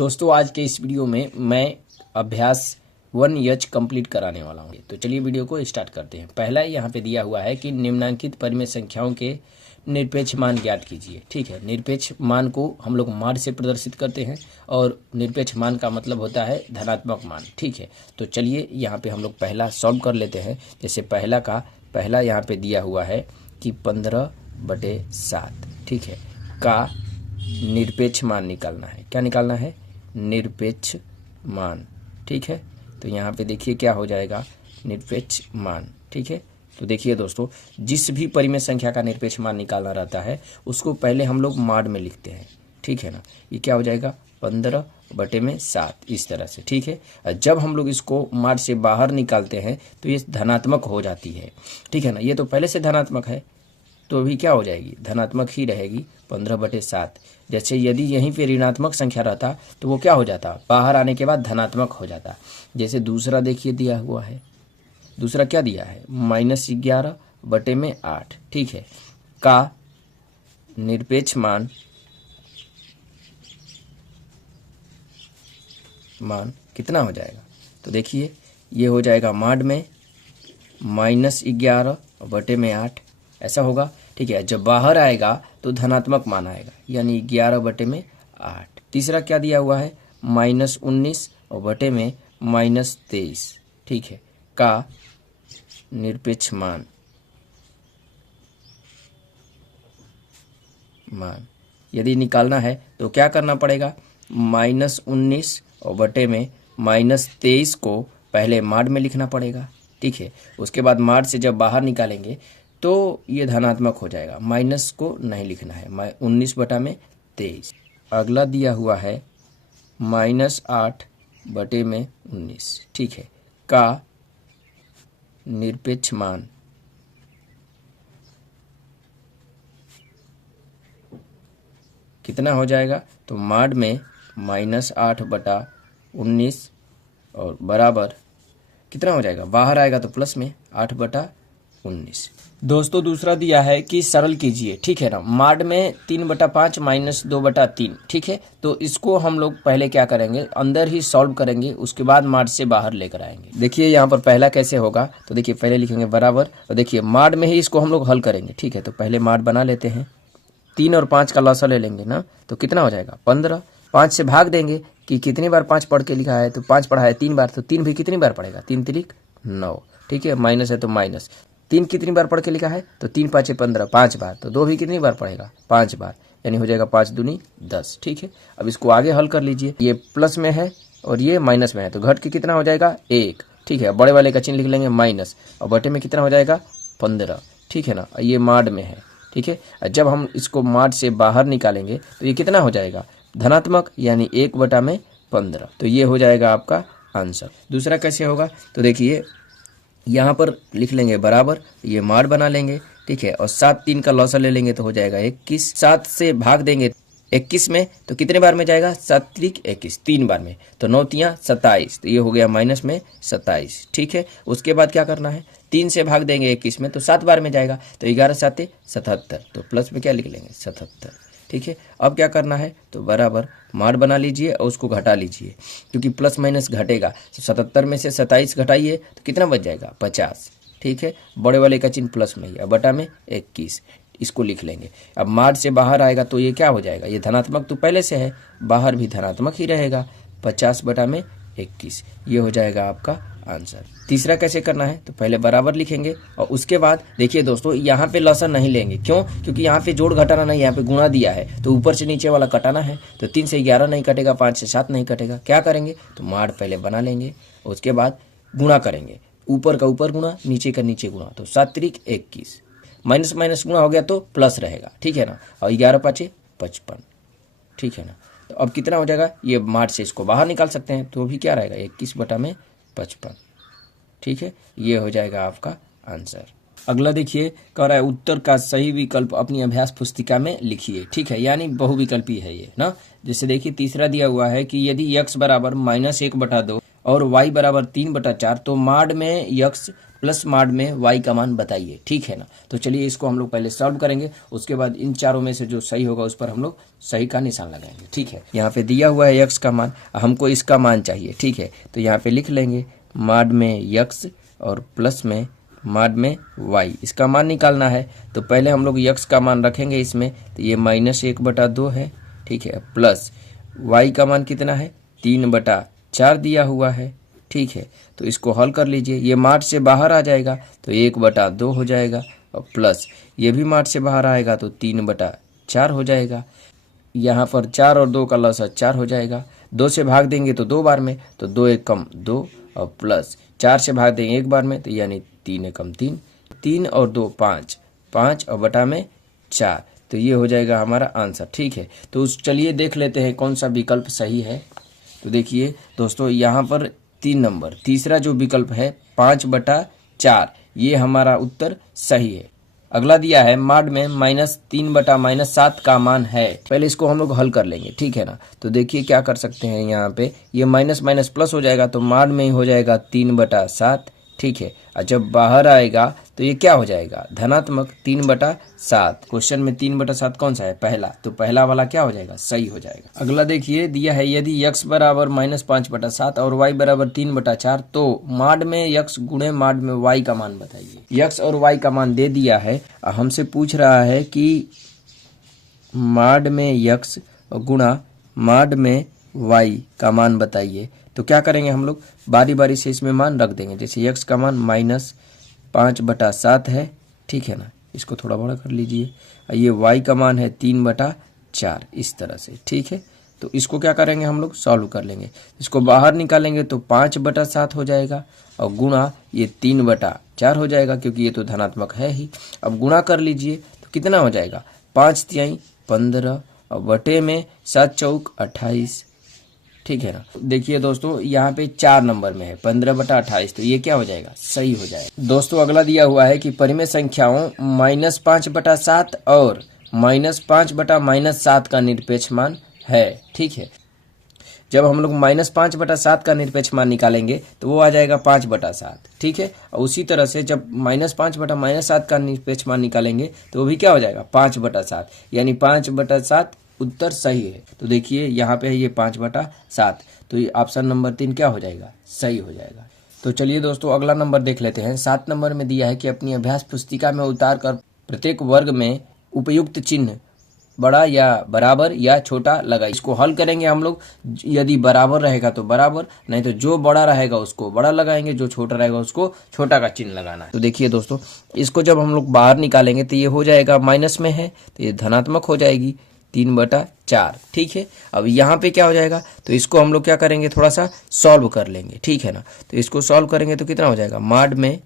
दोस्तों आज के इस वीडियो में मैं अभ्यास 1H कंप्लीट कराने वाला हूँ। तो चलिए वीडियो को स्टार्ट करते हैं। पहला यहाँ पे दिया हुआ है कि निम्नांकित परिमेय संख्याओं के निरपेक्ष मान ज्ञात कीजिए। ठीक है, निरपेक्ष मान को हम लोग मान से प्रदर्शित करते हैं और निरपेक्ष मान का मतलब होता है धनात्मक मान। ठीक है, तो चलिए यहाँ पे हम लोग पहला सॉल्व कर लेते हैं। जैसे पहला यहाँ पे दिया हुआ है कि 15/7 ठीक है का निरपेक्ष मान निकालना है। क्या निकालना है? निरपेक्ष मान। ठीक है, तो यहाँ पे देखिए क्या हो जाएगा, निरपेक्ष मान। ठीक है, तो देखिए दोस्तों, जिस भी परिमेय संख्या का निरपेक्ष मान निकालना रहता है उसको पहले हम लोग माड में लिखते हैं। ठीक है ना, ये क्या हो जाएगा 15/7 इस तरह से। ठीक है, जब हम लोग इसको माड से बाहर निकालते हैं तो ये धनात्मक हो जाती है। ठीक है ना, ये तो पहले से धनात्मक है तो अभी क्या हो जाएगी, धनात्मक ही रहेगी 15/7। जैसे यदि यहीं पे ऋणात्मक संख्या रहता तो वो क्या हो जाता, बाहर आने के बाद धनात्मक हो जाता। जैसे दूसरा देखिए दिया हुआ है, दूसरा क्या दिया है -11/8। ठीक है, का निरपेक्ष मान कितना हो जाएगा, तो देखिए ये हो जाएगा माड में -11/8 ऐसा होगा। ठीक है, जब बाहर आएगा तो धनात्मक मान आएगा यानी 11/8। तीसरा क्या दिया हुआ है -19/23। ठीक है, का निरपेक्ष मान यदि निकालना है तो क्या करना पड़ेगा, -19/23 को पहले माड में लिखना पड़ेगा। ठीक है, उसके बाद माड से जब बाहर निकालेंगे तो ये धनात्मक हो जाएगा, माइनस को नहीं लिखना है, 19/23। अगला दिया हुआ है -8/19। ठीक है, का निरपेक्ष मान कितना हो जाएगा, तो माड में -8/19 और बराबर कितना हो जाएगा, बाहर आएगा तो प्लस में 8/19। दोस्तों दूसरा दिया है कि सरल कीजिए। ठीक है ना, माड में 3/5 -2/3। ठीक है, तो इसको हम लोग पहले क्या करेंगे, अंदर ही सॉल्व करेंगे, उसके बाद माड से बाहर लेकर आएंगे। देखिए यहाँ पर पहला कैसे होगा, तो देखिए पहले लिखेंगे बराबर, और देखिए माड में ही इसको हम लोग हल करेंगे। ठीक है, तो पहले माड बना लेते हैं। 3 और 5 का लॉसा ले लेंगे ना, तो कितना हो जाएगा 15। 5 से भाग देंगे कि कितनी बार 5 पढ़ के लिखा है, तो 5 पढ़ा है 3 बार, तो 3 भी कितनी बार पढ़ेगा, 3 3 9। ठीक है, माइनस है तो माइनस। 3 कितनी बार पढ़ के लिखा है, तो 3 5 15 5 बार, तो 2 भी कितनी बार पढ़ेगा 5 बार, यानी हो जाएगा 5 दूनी 10। ठीक है, अब इसको आगे हल कर लीजिए। ये प्लस में है और ये माइनस में है, तो घट के कितना हो जाएगा 1। ठीक है, बड़े वाले का चिन्ह लिख लेंगे माइनस, और बटे में कितना हो जाएगा 15। ठीक है ना, ये माड में है। ठीक है, जब हम इसको माड से बाहर निकालेंगे तो ये कितना हो जाएगा, धनात्मक, यानी 1/15। तो ये हो जाएगा आपका आंसर। दूसरा कैसे होगा, तो देखिए यहाँ पर लिख लेंगे बराबर, ये माड बना लेंगे। ठीक है, और 7 3 का लॉसा ले लेंगे तो हो जाएगा 21। 7 से भाग देंगे 21 में, तो कितने बार में जाएगा, 7 3 21, 3 बार में, तो 9 3 27, तो ये हो गया माइनस में 27। ठीक है, उसके बाद क्या करना है, 3 से भाग देंगे 21 में, तो 7 बार में जाएगा, तो 11 7 77, तो प्लस में क्या लिख लेंगे 77। ठीक है, अब क्या करना है, तो बराबर माड बना लीजिए और उसको घटा लीजिए, क्योंकि प्लस माइनस घटेगा। तो 77 में से 27 घटाइए तो कितना बच जाएगा 50। ठीक है, बड़े वाले का चिन्ह प्लस में ही, अब बटा में 21, इसको लिख लेंगे। अब माड से बाहर आएगा तो ये क्या हो जाएगा, ये धनात्मक तो पहले से है, बाहर भी धनात्मक ही रहेगा, 50/21, ये हो जाएगा आपका आंसर। तीसरा कैसे करना है, तो पहले बराबर लिखेंगे और उसके बाद देखिए दोस्तों यहाँ पे लॉसन नहीं लेंगे। क्यों? क्योंकि यहाँ पे जोड़ घटाना नहीं, यहाँ पे गुणा दिया है, तो ऊपर से नीचे वाला कटाना है। तो 3 से 11 नहीं कटेगा, 5 से 7 नहीं कटेगा। क्या करेंगे, तो माड पहले बना लेंगे, उसके बाद गुणा करेंगे, ऊपर का ऊपर गुणा, नीचे का नीचे गुणा, तो 7 3 21, माइनस माइनस गुणा हो गया तो प्लस रहेगा। ठीक है ना, और 11 5 55। ठीक है ना, तो अब कितना हो जाएगा, ये माड से इसको बाहर निकाल सकते हैं, तो भी क्या रहेगा 21/55। ठीक है, ये हो जाएगा आपका आंसर। अगला देखिए, कह रहा है उत्तर का सही विकल्प अपनी अभ्यास पुस्तिका में लिखिए। ठीक है, यानी बहुविकल्पी है ये ना। जैसे देखिए तीसरा दिया हुआ है कि यदि x बराबर -1/2 और y बराबर 3/4, तो माड में x प्लस माड में y का मान बताइए, ठीक है ना। तो चलिए इसको हम लोग पहले सॉल्व करेंगे, उसके बाद इन चारों में से जो सही होगा उस पर हम लोग सही का निशान लगाएंगे, ठीक है। यहाँ पे दिया हुआ है x का मान, हमको इसका मान चाहिए, ठीक है। तो यहाँ पे लिख लेंगे माड में x और प्लस में माड में y, इसका मान निकालना है। तो पहले हम लोग x का मान रखेंगे इसमें, तो ये -1/2 है, ठीक है, प्लस y का मान कितना है 3/4 दिया हुआ है, ठीक है। तो इसको हल कर लीजिए, ये माड से बाहर आ जाएगा तो 1/2 हो जाएगा, और प्लस ये भी माड से बाहर आएगा तो 3/4 हो जाएगा। यहाँ पर 4 और 2 का लसा 4 हो जाएगा, 2 से भाग देंगे तो 2 बार में, तो 2 1 कम 2, और प्लस 4 से भाग देंगे 1 बार में, तो यानी 3 1 कम 3, 3 और 2 5, 5 और बटा में 4, तो ये हो जाएगा हमारा आंसर, ठीक है। तो चलिए देख लेते हैं कौन सा विकल्प सही है। तो देखिए दोस्तों, यहाँ पर 3 नंबर तीसरा जो विकल्प है 5/4, ये हमारा उत्तर सही है। अगला दिया है माड में -3/-7 का मान है। पहले इसको हम लोग हल कर लेंगे, ठीक है ना। तो देखिए क्या कर सकते हैं, यहाँ पे ये माइनस माइनस प्लस हो जाएगा, तो माड में ही हो जाएगा 3/7, ठीक है। और जब बाहर आएगा तो ये क्या हो जाएगा, धनात्मक 3/7। क्वेश्चन में 3/7 कौन सा है, पहला, तो पहला वाला क्या हो जाएगा, सही हो जाएगा। अगला देखिए दिया है यदि x बराबर -5/7 और y बराबर 3/4, तो माड में x गुणे माड में y का मान बताइए। x और y का मान दे दिया है, हमसे पूछ रहा है कि माड में x गुणा माड में y का मान बताइए। तो क्या करेंगे हम लोग, बारी बारी से इसमें मान रख देंगे। जैसे x का मान -5/7 है, ठीक है ना, इसको थोड़ा बड़ा कर लीजिए। ये y का मान है 3/4, इस तरह से, ठीक है। तो इसको क्या करेंगे हम लोग, सॉल्व कर लेंगे। इसको बाहर निकालेंगे तो 5/7 हो जाएगा, और गुणा ये 3/4 हो जाएगा, क्योंकि ये तो धनात्मक है ही। अब गुणा कर लीजिए तो कितना हो जाएगा, 5 तिहाई 15, और बटे में 7 चौक 28, ठीक है ना। देखिए दोस्तों, यहाँ पे 4 नंबर में है 15/28, तो ये क्या हो जाएगा, सही हो जाएगा। दोस्तों अगला दिया हुआ है कि परिमेय संख्याओं -5/7 और -5/-7 का निरपेक्ष मान है, ठीक है। जब हम लोग -5/7 का निरपेक्ष मान निकालेंगे तो वो आ जाएगा 5/7, ठीक है। और उसी तरह से जब -5/-7 का निरपेक्ष मान निकालेंगे तो वो भी क्या हो जाएगा, 5/7, यानी 5/7 उत्तर सही है। तो देखिए यहाँ पे है ये 5/7, तो ये ऑप्शन नंबर 3 क्या हो जाएगा, सही हो जाएगा। तो चलिए दोस्तों अगला नंबर देख लेते हैं। 7 नंबर में दिया है कि अपनी अभ्यास पुस्तिका में उतार कर प्रत्येक वर्ग में उपयुक्त चिन्ह बड़ा या बराबर या छोटा लगाइए। इसको हल करेंगे हम लोग, यदि बराबर रहेगा तो बराबर, नहीं तो जो बड़ा रहेगा उसको बड़ा लगाएंगे, जो छोटा रहेगा उसको छोटा का चिन्ह लगाना है। तो देखिए दोस्तों, इसको जब हम लोग बाहर निकालेंगे तो ये हो जाएगा माइनस में है, तो ये धनात्मक हो जाएगी 3/4, ठीक है। अब यहाँ पे क्या हो जाएगा, तो इसको हम लोग क्या करेंगे, थोड़ा सा सॉल्व कर लेंगे, ठीक है ना। तो इसको सॉल्व करेंगे तो कितना हो जाएगा, माड में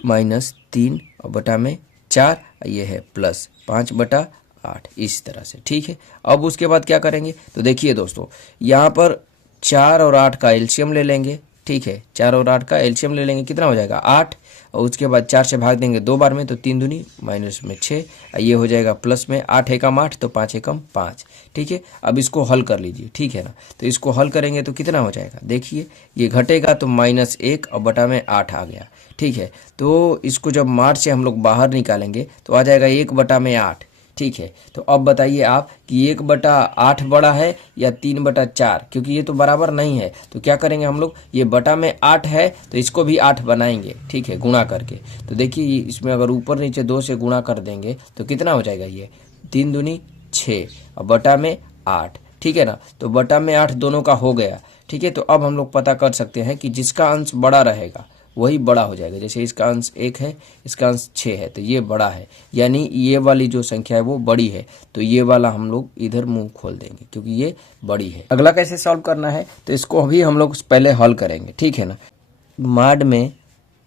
-3 और बटा में 4, ये है प्लस 5/8, इस तरह से, ठीक है। अब उसके बाद क्या करेंगे, तो देखिए दोस्तों, यहाँ पर 4 और 8 का एलसीएम ले लेंगे, ठीक है। 4 और 8 का एलसीएम ले लेंगे, कितना हो जाएगा 8, और उसके बाद 4 से भाग देंगे 2 बार में, तो 3 दूनी -6, ये हो जाएगा प्लस में 8 एकम 8, तो 5 एकम 5, ठीक है। अब इसको हल कर लीजिए, ठीक है ना। तो इसको हल करेंगे तो कितना हो जाएगा, देखिए ये घटेगा तो -1 और बटा में 8 आ गया, ठीक है। तो इसको जब माड से हम लोग बाहर निकालेंगे तो आ जाएगा 1/8, ठीक है। तो अब बताइए आप कि 1/8 बड़ा है या 3/4, क्योंकि ये तो बराबर नहीं है। तो क्या करेंगे हम लोग, ये बटा में 8 है तो इसको भी 8 बनाएंगे, ठीक है, गुणा करके। तो देखिए इसमें अगर ऊपर नीचे 2 से गुणा कर देंगे तो कितना हो जाएगा, ये 3 दूनी 6 और बटा में 8, ठीक है ना। तो बटा में 8 दोनों का हो गया, ठीक है। तो अब हम लोग पता कर सकते हैं कि जिसका अंश बड़ा रहेगा वही बड़ा हो जाएगा। जैसे इसका अंश 1 है, इसका अंश 6 है, तो ये बड़ा है, यानी ये वाली जो संख्या है वो बड़ी है, तो ये वाला हम लोग इधर मुंह खोल देंगे क्योंकि ये बड़ी है। अगला कैसे सॉल्व करना है, तो इसको अभी हम लोग पहले हल करेंगे, ठीक है ना। माड में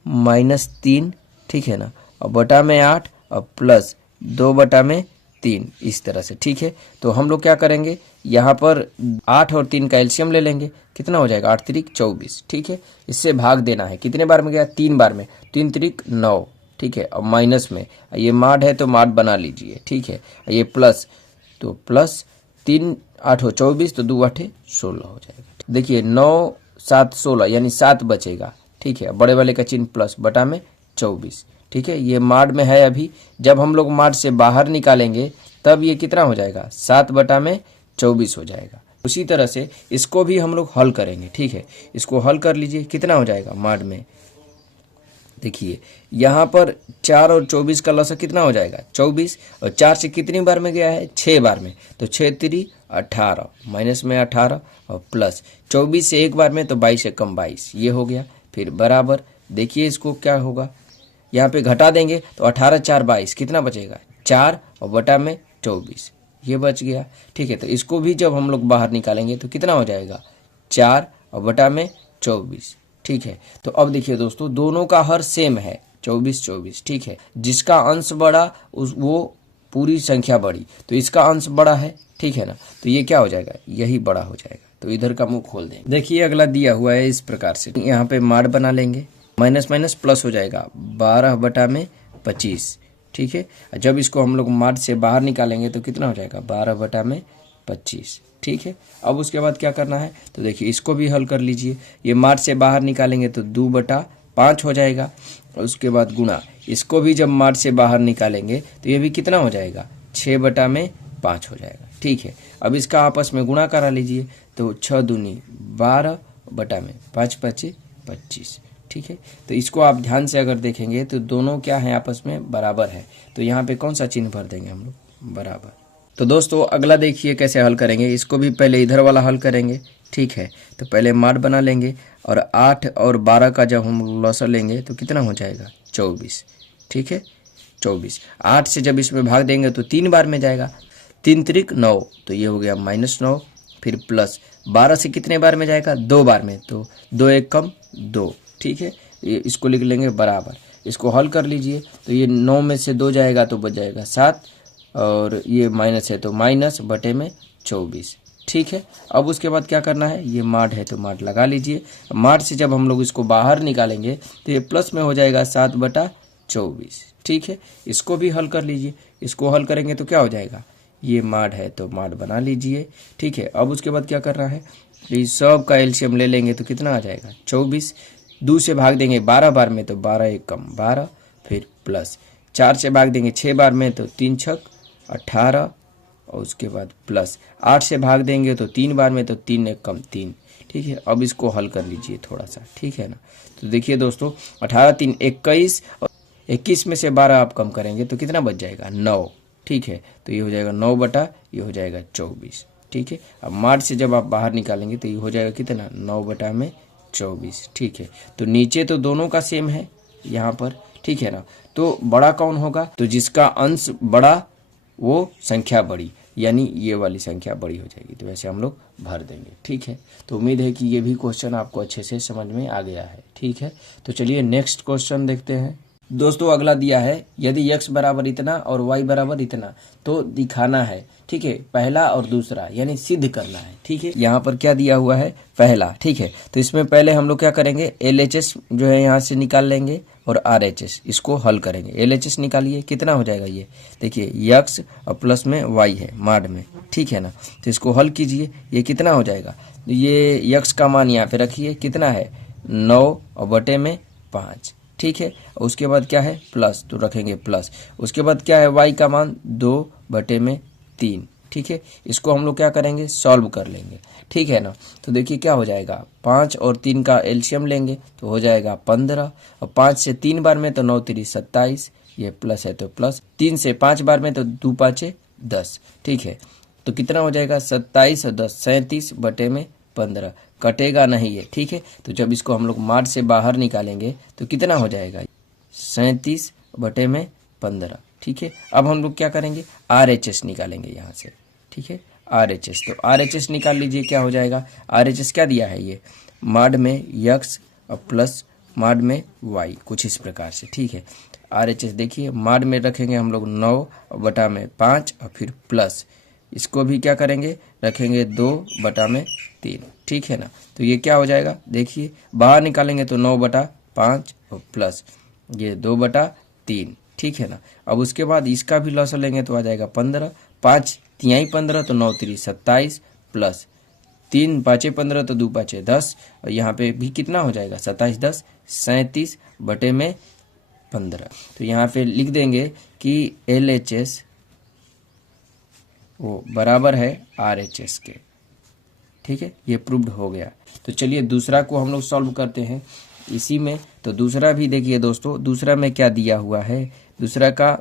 -3, ठीक है ना, और बटा में 8 और प्लस 2/3, इस तरह से, ठीक है। तो हम लोग क्या करेंगे, यहाँ पर 8 और 3 का एलसीएम ले लेंगे, कितना हो जाएगा 8 त्रिक 24, ठीक है। इससे भाग देना है, कितने बार में गया, 3 बार में, 3 त्रिक 9, ठीक है। और माइनस में ये माड है तो माड बना लीजिए, ठीक है। ये प्लस, तो प्लस 3 8 24, तो 2 8 16 हो जाएगा। देखिए 9 7 16 यानी 7 बचेगा, ठीक है, बड़े वाले का चिन्ह प्लस, बटा में 24, ठीक है। ये माड में है अभी, जब हम लोग माड से बाहर निकालेंगे तब ये कितना हो जाएगा, 7 बटा में 24 हो जाएगा। उसी तरह से इसको भी हम लोग हल करेंगे, ठीक है। इसको हल कर लीजिए, कितना हो जाएगा माड में, देखिए यहाँ पर 4 और 24 का लसा कितना हो जाएगा 24, और 4 से कितनी बार में गया है, 6 बार में, तो 6 3 18, माइनस में 18 और प्लस 24 से एक बार में, तो 22 से कम 22, ये हो गया। फिर बराबर, देखिए इसको क्या होगा, यहाँ पे घटा देंगे तो 18 4 22, कितना बचेगा 4 और बटा में 24, ये बच गया, ठीक है। तो इसको भी जब हम लोग बाहर निकालेंगे तो कितना हो जाएगा 4 और बटा में 24, ठीक है। तो अब देखिए दोस्तों, दोनों का हर सेम है 24 24, ठीक है। जिसका अंश बड़ा वो पूरी संख्या बड़ी, तो इसका अंश बड़ा है, ठीक है ना, तो ये क्या हो जाएगा, यही बड़ा हो जाएगा। तो इधर का मुंह खोल देंगे। देखिए अगला दिया हुआ है इस प्रकार से, यहाँ पे माड बना लेंगे, माइनस माइनस प्लस हो जाएगा 12 बटा में 25, ठीक है। जब इसको हम लोग माड से बाहर निकालेंगे तो कितना हो जाएगा 12 बटा में 25, ठीक है। अब उसके बाद क्या करना है, तो देखिए इसको भी हल कर लीजिए। ये माड से बाहर निकालेंगे तो 2 बटा 5 हो जाएगा, उसके बाद गुणा, इसको भी जब माड से बाहर निकालेंगे तो ये भी कितना हो जाएगा 6 बटा में 5 हो जाएगा, ठीक है। अब इसका आपस में गुणा करा लीजिए, तो 6 दूनी 12 बटा में 5 5 25, ठीक है। तो इसको आप ध्यान से अगर देखेंगे तो दोनों क्या है, आपस में बराबर है, तो यहाँ पे कौन सा चिन्ह भर देंगे हम लोग, बराबर। तो दोस्तों अगला देखिए कैसे हल करेंगे, इसको भी पहले इधर वाला हल करेंगे, ठीक है। तो पहले माड बना लेंगे, और 8 और 12 का जब हम लॉसा लेंगे तो कितना हो जाएगा 24, ठीक है। 24, 8 से जब इसमें भाग देंगे तो 3 बार में जाएगा, 3 त्रिक 9, तो ये हो गया -9, फिर प्लस 12 से कितने बार में जाएगा 2 बार में, तो 2 1 कम 2, ठीक है। इसको लिख लेंगे बराबर, इसको हल कर लीजिए, तो ये 9 में से 2 जाएगा तो बच जाएगा 7, और ये माइनस है तो माइनस बटे में 24, ठीक है। अब उसके बाद क्या करना है, ये माड है तो माड लगा लीजिए। माड से जब हम लोग इसको बाहर निकालेंगे तो ये प्लस में हो जाएगा 7 बटा 24, ठीक है। इसको भी हल कर लीजिए, इसको हल करेंगे तो क्या हो जाएगा, ये माड है तो माड बना लीजिए, ठीक है। अब उसके बाद क्या करना है, इस सब का एलसीएम ले लेंगे तो कितना आ जाएगा 24, 2 से भाग देंगे 12 बार में तो 12 1 कम 12, फिर प्लस 4 से भाग देंगे 6 बार में तो 3 छक 18, और उसके बाद प्लस 8 से भाग देंगे तो 3 बार में तो 3 1 कम 3, ठीक है। अब इसको हल कर लीजिए थोड़ा सा, ठीक है ना। तो देखिए दोस्तों 18 3 21, और 21 में से 12 आप कम करेंगे तो कितना बच जाएगा 9, ठीक है। तो ये हो जाएगा 9 बटा, ये हो जाएगा 24, ठीक है। अब माड से जब आप बाहर निकालेंगे तो ये हो जाएगा कितना 9 बटा में 24, ठीक है। तो नीचे तो दोनों का सेम है यहाँ पर, ठीक है ना। तो बड़ा कौन होगा, तो जिसका अंश बड़ा वो संख्या बड़ी, यानी ये वाली संख्या बड़ी हो जाएगी, तो वैसे हम लोग भर देंगे, ठीक है। तो उम्मीद है कि ये भी क्वेश्चन आपको अच्छे से समझ में आ गया है, ठीक है। तो चलिए नेक्स्ट क्वेश्चन देखते हैं। दोस्तों अगला दिया है, यदि x बराबर इतना और y बराबर इतना तो दिखाना है, ठीक है। पहला और दूसरा यानी सिद्ध करना है, ठीक है। यहाँ पर क्या दिया हुआ है, पहला, ठीक है। तो इसमें पहले हम लोग क्या करेंगे, LHS जो है यहाँ से निकाल लेंगे, और RHS इसको हल करेंगे। LHS निकालिए, कितना हो जाएगा, ये देखिए x और प्लस में y है माड में, ठीक है ना। तो इसको हल कीजिए, ये कितना हो जाएगा, ये x का मान यहाँ पे रखिए, कितना है 9 और बटे में 5, ठीक है। उसके बाद क्या है प्लस, तो रखेंगे प्लस। उसके बाद क्या है y का मान 2 बटे में 3, ठीक है। इसको हम लोग क्या करेंगे, सॉल्व कर लेंगे, ठीक है ना। तो देखिए क्या हो जाएगा, 5 और 3 का एलसीएम लेंगे तो हो जाएगा 15, और 5 से 3 बार में तो 9 3 27, ये प्लस है तो प्लस, 3 से 5 बार में तो 2 5 10, ठीक है। तो कितना हो जाएगा 27 और 10 37 बटे में 15, कटेगा नहीं है, ठीक है। तो जब इसको हम लोग माड से बाहर निकालेंगे तो कितना हो जाएगा 37 बटे में 15, ठीक है। अब हम लोग क्या करेंगे, RHS निकालेंगे यहाँ से, ठीक है। RHS, तो RHS निकाल लीजिए, क्या हो जाएगा, RHS क्या दिया है, ये माड में x और प्लस माड में y, कुछ इस प्रकार से, ठीक है। RHS देखिए, माड में रखेंगे हम लोग 9 बटा में 5, और फिर प्लस इसको भी क्या करेंगे, रखेंगे 2 बटा में 3, ठीक है ना। तो ये क्या हो जाएगा, देखिए बाहर निकालेंगे तो 9 बटा 5 और प्लस ये 2 बटा 3, ठीक है ना। अब उसके बाद इसका भी लॉस लेंगे तो आ जाएगा 15, 5 तिहाई 15, तो 9 3 27 प्लस 3 पाँचे 15 तो 2 पाँचे 10 और यहाँ पे भी कितना हो जाएगा 27 10 37 बटे में 15। तो यहाँ पे लिख देंगे कि LHS वो बराबर है RHS के। ठीक है, ये प्रूव्ड हो गया। तो चलिए दूसरा को हम लोग सॉल्व करते हैं इसी में। तो दूसरा भी देखिए दोस्तों, दूसरा में क्या दिया हुआ है, दूसरा का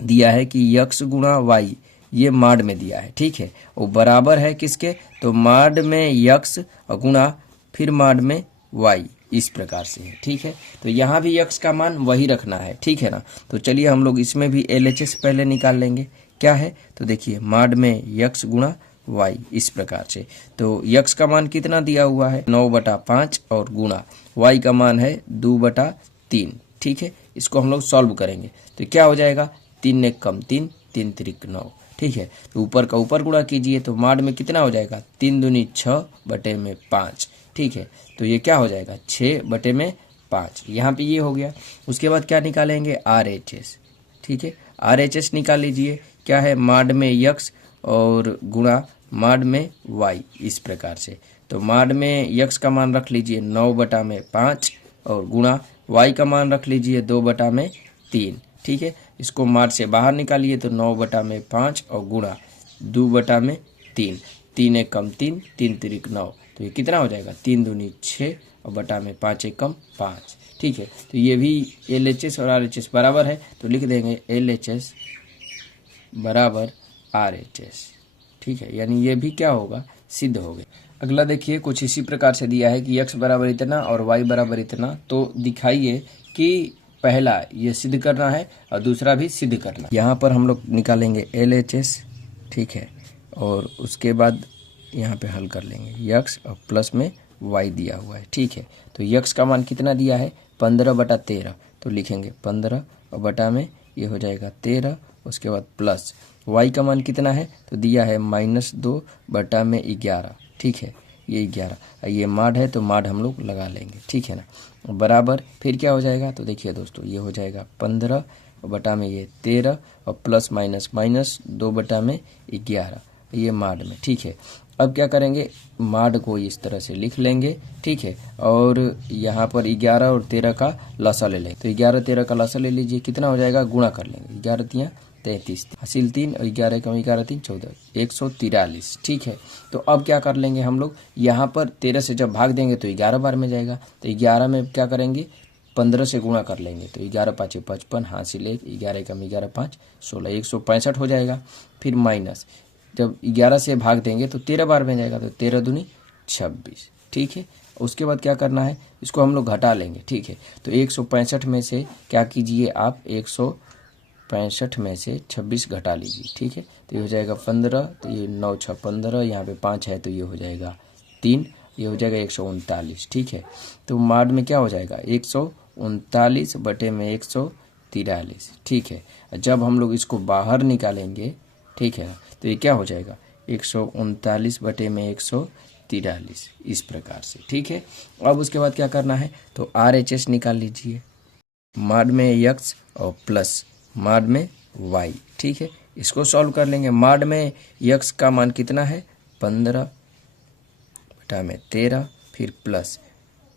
दिया है कि x गुणा y, ये माड में दिया है। ठीक है, वो बराबर है किसके, तो माड में x और गुणा फिर माड में y, इस प्रकार से है। ठीक है, तो यहाँ भी x का मान वही रखना है। ठीक है ना। तो चलिए हम लोग इसमें भी LHS पहले निकाल लेंगे। क्या है, तो देखिए माड में x गुणा y, इस प्रकार से। तो x का मान कितना दिया हुआ है 9/5 और गुणा y का मान है 2/3। ठीक है, इसको हम लोग सॉल्व करेंगे तो क्या हो जाएगा, 3 एक कम 3, 3 त्रिक 9। ठीक है, तो ऊपर का ऊपर गुणा कीजिए तो माड में कितना हो जाएगा 3 दूनी 6 बटे में 5। ठीक है, तो ये क्या हो जाएगा 6 बटे में 5। यहाँ पे ये हो गया। उसके बाद क्या निकालेंगे RHS। ठीक है, RHS निकाल लीजिए। क्या है, माड में x और गुणा माड में y, इस प्रकार से। तो माड में x का मान रख लीजिए 9/5 और गुणा y का मान रख लीजिए 2/3। ठीक है, इसको माड से बाहर निकालिए तो 9/5 और गुणा 2/3, 3 एक कम 3, 3 त्रिक 9। तो ये कितना हो जाएगा 3 दूनी 6 और बटा में 5 एक कम 5। ठीक है, तो ये भी LHS और RHS बराबर है, तो लिख देंगे LHS बराबर RHS। ठीक है, यानी ये भी क्या होगा, सिद्ध हो गया। अगला देखिए, कुछ इसी प्रकार से दिया है कि x बराबर इतना और y बराबर इतना। तो दिखाइए कि पहला ये सिद्ध करना है और दूसरा भी सिद्ध करना। यहाँ पर हम लोग निकालेंगे LHS। ठीक है, और उसके बाद यहाँ पे हल कर लेंगे x और प्लस में y दिया हुआ है। ठीक है, तो x का मान कितना दिया है 15/13, तो लिखेंगे 15 और बटा में ये हो जाएगा 13। उसके बाद प्लस y का मान कितना है, तो दिया है -2 बटा में 11। ठीक है, ये 11, ये माड है तो माड हम लोग लगा लेंगे। ठीक है ना, बराबर फिर क्या हो जाएगा, तो देखिए दोस्तों ये हो जाएगा 15 बटा में ये 13 और प्लस माइनस माइनस 2 बटा में 11, ये माड में। ठीक है, अब क्या करेंगे, माड को इस तरह से लिख लेंगे। ठीक है, और यहाँ पर 11 और 13 का लसा ले लेंगे। तो 11 13 का लसा ले लीजिए, कितना हो जाएगा, गुणा कर लेंगे। 11 तिया 33, हासिल 3 और 11 कम 11 3 14, 143। ठीक है, तो अब क्या कर लेंगे हम लोग, यहाँ पर 13 से जब भाग देंगे तो 11 बार में जाएगा। तो 11 में क्या करेंगे, 15 से गुणा कर लेंगे। तो 11 5 55, हासिल 1, 11 कम 11 5 16, 165 हो जाएगा। फिर माइनस जब 11 से भाग देंगे तो 13 बार में जाएगा, तो 13 दूनी 26। ठीक है, उसके बाद क्या करना है, इसको हम लोग घटा लेंगे। ठीक है, तो 165 में से क्या कीजिए आप, 165 में से 26 घटा लीजिए। ठीक है, तो ये हो जाएगा 15, तो ये 9 6 15, यहाँ पे 5 है तो ये हो जाएगा 3, ये हो जाएगा 139। ठीक है, तो माड में क्या हो जाएगा 139 बटे में 143। ठीक है, जब हम लोग इसको बाहर निकालेंगे, ठीक है, तो ये क्या हो जाएगा 139 बटे में 143, इस प्रकार से। ठीक है, अब उसके बाद क्या करना है, तो RHS निकाल लीजिए। माड में x और प्लस माड में y। ठीक है, इसको सॉल्व कर लेंगे। माड में x का मान कितना है 15 बटा में 13, फिर प्लस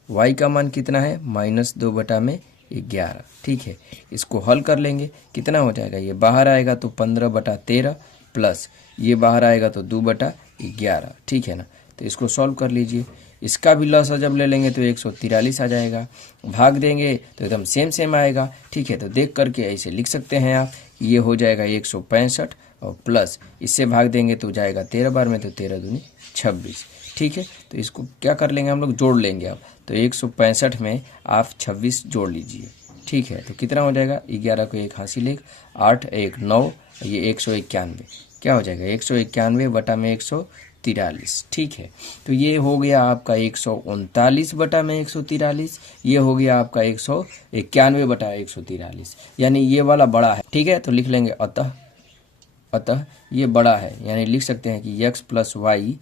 y का मान कितना है -2 बटा में 11। ठीक है, इसको हल कर लेंगे, कितना हो जाएगा, ये बाहर आएगा तो 15/13 प्लस ये बाहर आएगा तो 2/11। ठीक है ना, तो इसको सॉल्व कर लीजिए। इसका भी लॉस जब ले लेंगे तो 143 आ जाएगा, भाग देंगे तो एकदम सेम आएगा। ठीक है, तो देख करके ऐसे लिख सकते हैं आप, ये हो जाएगा 165 और प्लस इससे भाग देंगे तो जाएगा 13 बार में, तो 13 दूनी 26। ठीक है, तो इसको क्या कर लेंगे हम लोग, जोड़ लेंगे अब। तो 165 में आप 26 जोड़ लीजिए। ठीक है, तो कितना हो जाएगा, 11 को 1 हासिल 1, 8 1 9, ये 191, क्या हो जाएगा 191 बटा में 143। ठीक है, तो ये हो गया आपका 139 बटा में 143, ये हो गया आपका 191 बटा 143, यानी ये वाला बड़ा है। ठीक है, तो लिख लेंगे अतः ये बड़ा है, यानी लिख सकते हैं कि x प्लस वाई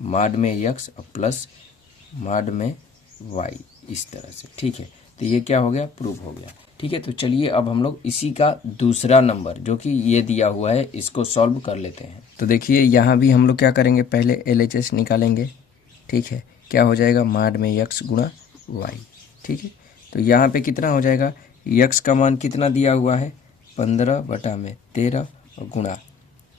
माड में x और प्लस माड में y, इस तरह से। ठीक है, तो ये क्या हो गया, प्रूफ हो गया। ठीक है, तो चलिए अब हम लोग इसी का दूसरा नंबर जो कि ये दिया हुआ है इसको सॉल्व कर लेते हैं। तो देखिए यहाँ भी हम लोग क्या करेंगे, पहले LHS निकालेंगे। ठीक है, क्या हो जाएगा, माड में x गुणा y। ठीक है, तो यहाँ पे कितना हो जाएगा, x का मान कितना दिया हुआ है 15/13 गुणा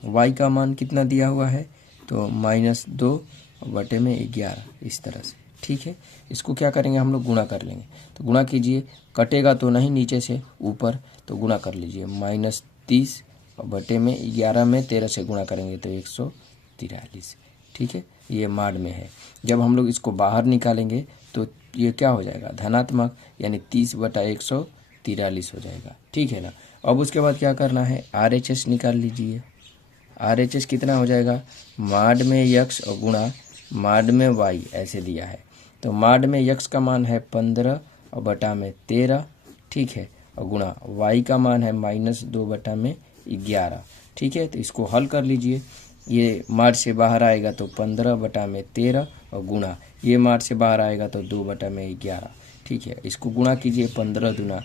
y का मान कितना दिया हुआ है तो -2/11 इस तरह से। ठीक है, इसको क्या करेंगे हम लोग, गुणा कर लेंगे। तो गुणा कीजिए, कटेगा तो नहीं नीचे से ऊपर, तो गुणा कर लीजिए। -30/11 में 13 से गुणा करेंगे तो 143। ठीक है, ये माड में है। जब हम लोग इसको बाहर निकालेंगे तो ये क्या हो जाएगा, धनात्मक, यानी 30/143 हो जाएगा। ठीक है ना। अब उसके बाद क्या करना है, RHS निकाल लीजिए। RHS कितना हो जाएगा, माड में x और गुणा माड में y ऐसे दिया है। तो माड में x का मान है 15/13। ठीक है, और गुणा y का मान है -2/11। ठीक है, तो इसको हल कर लीजिए। ये माड से बाहर आएगा तो 15/13 और गुणा ये माड से बाहर आएगा तो 2/11। ठीक है, इसको गुणा कीजिए, 15 दूना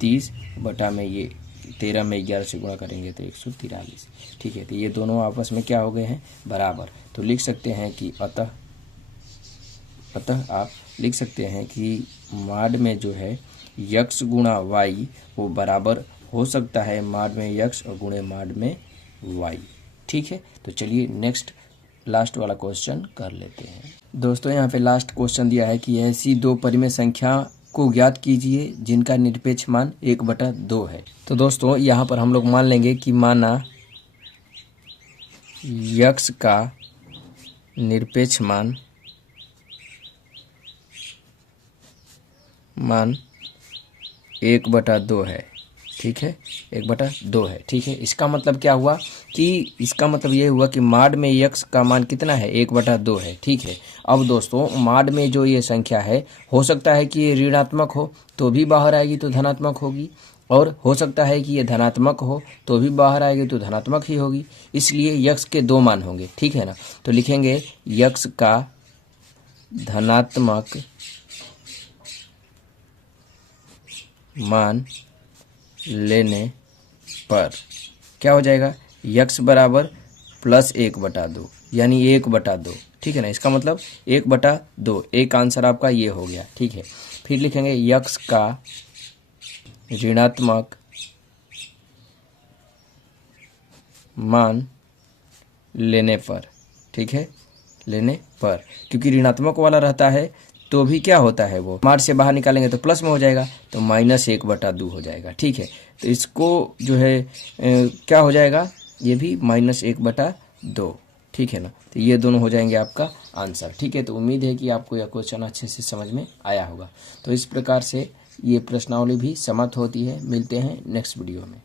30 बटा में ये 13 में 11 से गुणा करेंगे तो 143। ठीक है, तो ये दोनों आपस में क्या हो गए हैं, बराबर। तो लिख सकते हैं कि अतः आप लिख सकते हैं कि माड में जो है x गुणा y वो बराबर हो सकता है माड में x और गुणे माड में y। ठीक है, तो चलिए नेक्स्ट लास्ट वाला क्वेश्चन कर लेते हैं। दोस्तों यहाँ पे लास्ट क्वेश्चन दिया है कि ऐसी दो परिमेय संख्या को ज्ञात कीजिए जिनका निरपेक्ष मान 1/2 है। तो दोस्तों यहाँ पर हम लोग मान लेंगे कि माना x का निरपेक्ष मान 1/2 है। ठीक है, 1/2 है। ठीक है, इसका मतलब क्या हुआ कि इसका मतलब ये हुआ कि माड में x का मान कितना है, 1/2 है। ठीक है, अब दोस्तों माड में जो ये संख्या है हो सकता है कि ये ऋणात्मक हो तो भी बाहर आएगी तो धनात्मक होगी, और हो सकता है कि ये धनात्मक हो तो भी बाहर आएगी तो धनात्मक ही होगी। इसलिए x के दो मान होंगे। ठीक है ना, तो लिखेंगे x का धनात्मक मान लेने पर क्या हो जाएगा, x बराबर +1/2 यानी 1/2। ठीक है ना, इसका मतलब 1/2। एक आंसर आपका ये हो गया। ठीक है, फिर लिखेंगे x का ऋणात्मक मान लेने पर। ठीक है, लेने पर, क्योंकि ऋणात्मक वाला रहता है तो भी क्या होता है, वो माड से बाहर निकालेंगे तो प्लस में हो जाएगा तो -1/2 हो जाएगा। ठीक है, तो इसको जो है क्या हो जाएगा, ये भी -1/2। ठीक है ना, तो ये दोनों हो जाएंगे आपका आंसर। ठीक है, तो उम्मीद है कि आपको यह क्वेश्चन अच्छे से समझ में आया होगा। तो इस प्रकार से ये प्रश्नावली भी समाप्त होती है। मिलते हैं नेक्स्ट वीडियो में।